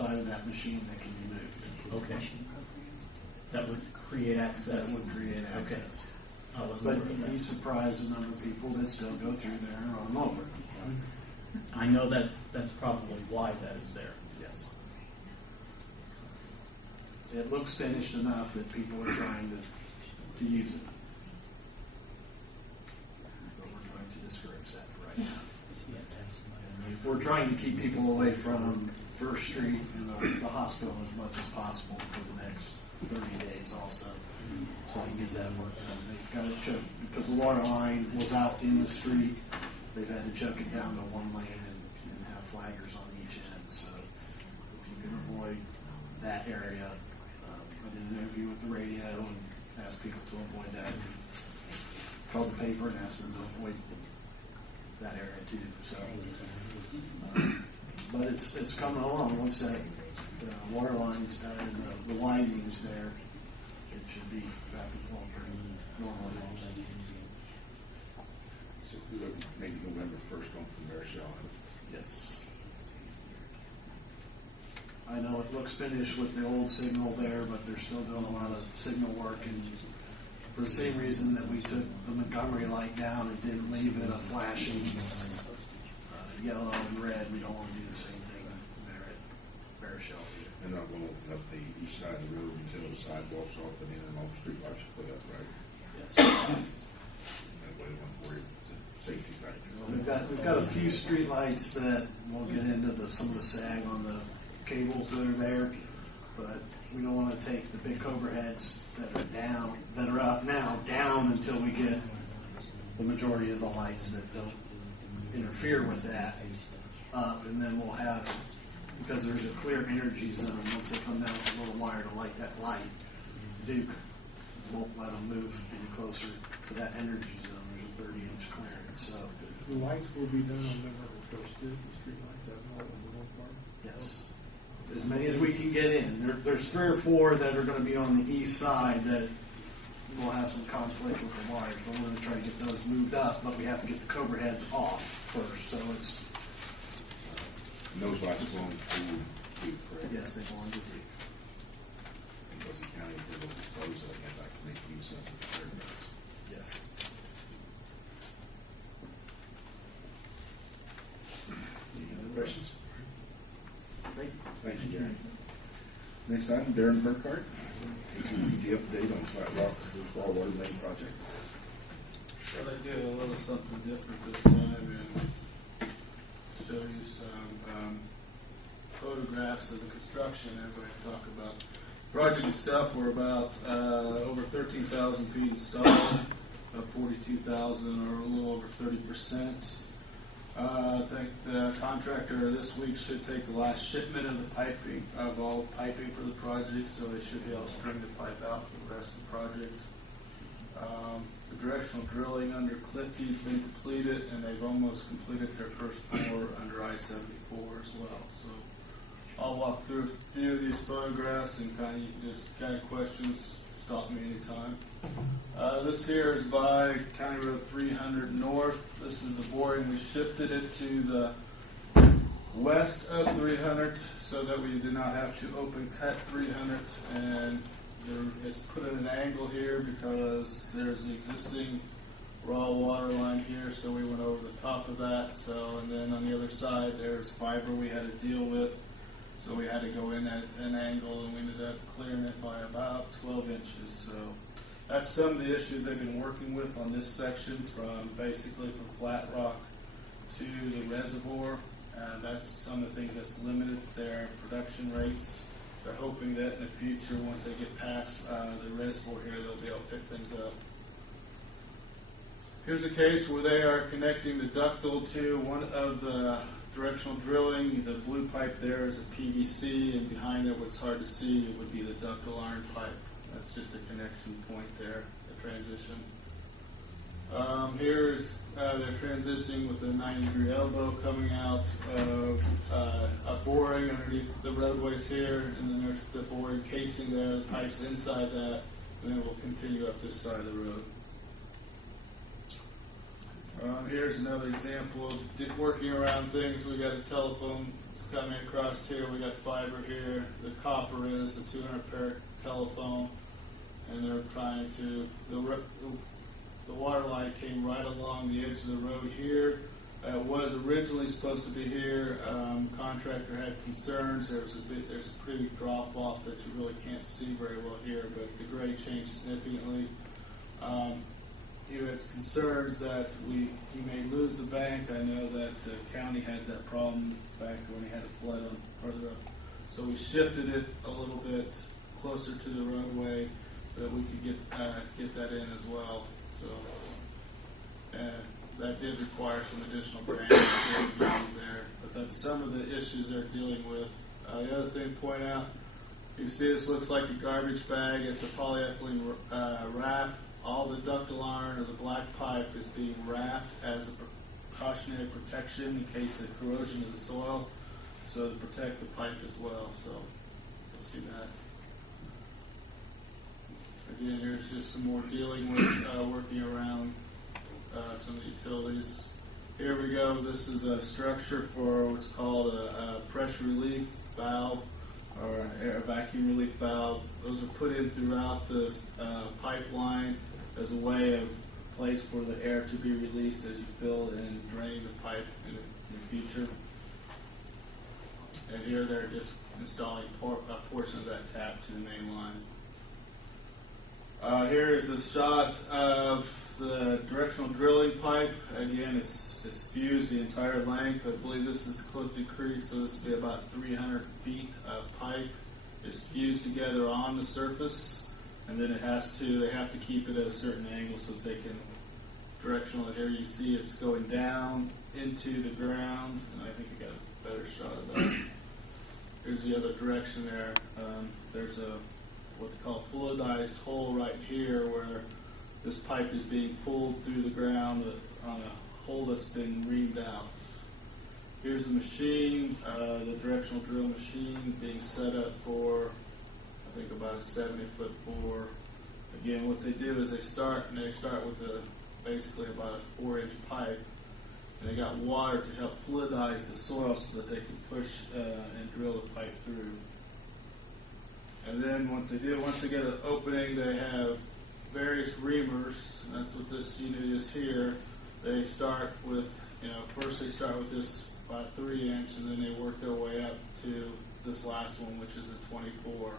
outside of that machine that can be moved. Okay. That would create access. That would create access. I wasn't But aware of you'd that. be surprised the number of people that still go through there and run them over. I know that that's probably why that is there. Yes. It looks finished enough that people are trying to use it. But we're trying to discourage that for right now. We're trying to keep people away from First Street and the hospital as much as possible for the next 30 days also. So they can get that work done. They've got to choke, because the water line was out in the street, they've had to choke it down to one lane and have flaggers on each end. So if you can avoid that area, I did an interview with the radio and asked people to avoid that. Called the paper and asked them to avoid that area too. So, but it's coming along. Once that water lines and the windings there, it should be back and forth pretty normally. So we're looking maybe November 1st on commercial. Yes. I know it looks finished with the old signal there, but they're still doing a lot of signal work, and for the same reason that we took the Montgomery light down and didn't leave it a flashing yellow and red, we don't want to do the same thing there at Bear Shell. They're not going to open up the east side of the road until the sidewalks off and then all the street lights are put up, right? Yes. That way they won't worry. It's a safety factor. We've got a few street lights that we'll get into some of the sag on the cables that are there, but we don't want to take the big Cobra heads that are up now down until we get the majority of the lights that don't interfere with that up, and then we'll have, because there's a clear energy zone once they come down with a little wire to light that light, Duke won't let them move any closer to that energy zone. There's a 30-inch clearance. So the lights will be done on November 1st, too. The street lights out in the one part. yes, as many as we can get in. There's 3 or 4 that are going to be on the east side that will have some conflict with the wires, but we're going to try to get those moved up, but we have to get the Cobra heads off first. So it's And those lights belong to Duke, correct? yes, they belong to Duke. Because the county will dispose of it, I'd like to make use of it. Yes. Any other questions? Thank you. Thank you, Gary. Next item, Darren Burkhart. The update on Flat Rock Fall Water Main Project. Well, I did a little something different this time and show you some photographs of the construction as I talk about. The project itself, we're about over 13,000 feet installed, 42,000 or a little over 30%. I think the contractor this week should take the last shipment of the piping, of all piping for the project, so they should be able to string the pipe out for the rest of the project. The directional drilling under Clifty's been completed, and they've almost completed their first bore under I-74 as well. So I'll walk through a few of these photographs and kind of questions, stop me anytime. This here is by County Road 300 North. This is the boring. We shifted it to the west of 300 so that we did not have to open cut 300, and it's put at an angle here because there's an existing raw water line here, so we went over the top of that. So, and then on the other side there's fiber we had to deal with, so we had to go in at an angle, and we ended up clearing it by about 12 inches. So that's some of the issues they've been working with on this section, basically from Flat Rock to the reservoir. That's some of the things that's limited their production rates. They're hoping that in the future, once they get past the reservoir here, they'll be able to pick things up. Here's a case where they are connecting the ductile to one of the directional drilling. The blue pipe there is a PVC, and behind it, what's hard to see, it would be the ductile iron pipe. That's just a connection point there, the transition. Here's they're transitioning with a 90-degree elbow coming out of a boring underneath the roadways here, and then there's the boring casing there, the pipes inside that, and then it will continue up this side of the road. Here's another example of working around things. We got a telephone coming across here. We got fiber here. The copper is the 200 pair telephone, and they're trying to. The water line came right along the edge of the road here. It was originally supposed to be here. Contractor had concerns. There's a pretty big drop off that you really can't see very well here, but the grade changed significantly. He had concerns that he may lose the bank. I know that the county had that problem back when he had a flood on further up. So we shifted it a little bit closer to the roadway so that we could get that in as well. So that did require some additional branches there. But that's some of the issues they're dealing with. The other thing to point out, you can see this looks like a garbage bag. It's a polyethylene wrap. All the ductile iron or the black pipe is being wrapped as a precautionary protection in case of corrosion of the soil, so to protect the pipe as well. So you'll see that. Again, here's just some more dealing with working around some of the utilities. Here we go. This is a structure for what's called a pressure relief valve or a vacuum relief valve. Those are put in throughout the pipeline as a way of place for the air to be released as you fill and drain the pipe in the future. And here they're just installing a portion of that tap to the main line. Here is a shot of the directional drilling pipe. Again, it's fused the entire length. I believe this is Clifton Creek, so this will be about 300 feet of pipe. It's fused together on the surface. And then they have to keep it at a certain angle so that they can directional. Here you see it's going down into the ground, and I think I got a better shot of that. Here's the other direction there. There's what they call a fluidized hole right here where this pipe is being pulled through the ground on a hole that's been reamed out. Here's the machine, the directional drill machine being set up for I think about a 70-foot bore. Again, what they do is they start with basically about a 4-inch pipe, and they got water to help fluidize the soil so that they can push and drill the pipe through. And then what they do, once they get an opening, they have various reamers, and that's what this unit is here. They start with, first they start with this about 3-inch, and then they work their way up to this last one, which is a 24.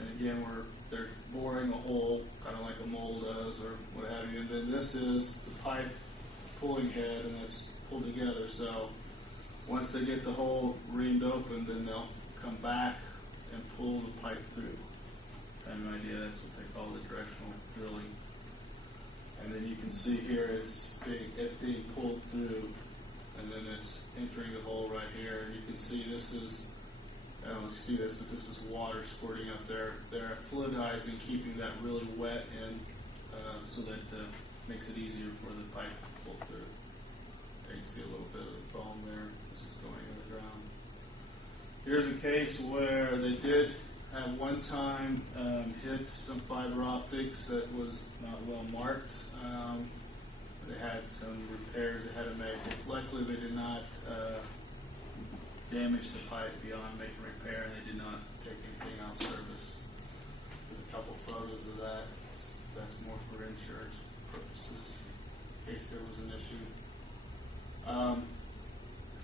And again, they're boring a hole, kind of like a mole does, or what have you. And then this is the pipe pulling head, and it's pulled together. So once they get the hole reamed open, then they'll come back and pull the pipe through. Kind of an idea. That's what they call the directional drilling. And then you can see here it's being pulled through, and then it's entering the hole right here. And you can see this is. I don't know if you see this, but this is water squirting up there. They're fluidizing, keeping that really wet in so that makes it easier for the pipe to pull through. There you can see a little bit of the foam there. This is going in the ground. Here's a case where they did at one time hit some fiber optics that was not well marked. They had some repairs they had to make. Luckily, they did not damage the pipe beyond making repair, and they did not take anything out of service. There's a couple photos of that. That's more for insurance purposes, in case there was an issue.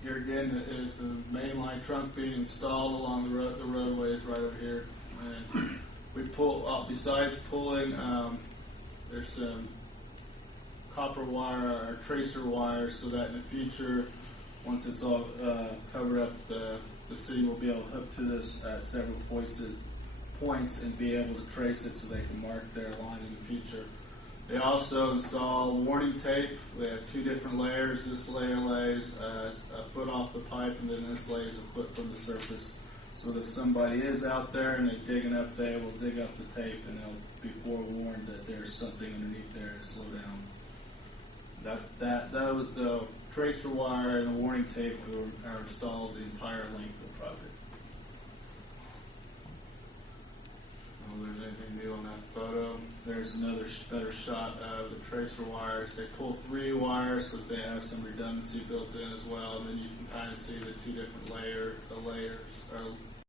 Here again is the main line trunk being installed along the roadways right over here. And we pull, besides pulling, there's some copper wire or tracer wires so that in the future, once it's all covered up, the city will be able to hook to this at several points and be able to trace it so they can mark their line in the future. They also install warning tape. They have 2 different layers. This layer lays a foot off the pipe, and then this lays a foot from the surface. So that if somebody is out there and they're digging up, they will dig up the tape, and they'll be forewarned that there's something underneath there to slow down. That was the tracer wire and the warning tape are installed the entire length of the project. I don't know if there's anything new on that photo. There's there's another better shot of the tracer wires. They pull 3 wires so that they have some redundancy built in as well, and then you can kind of see the 2 different layers or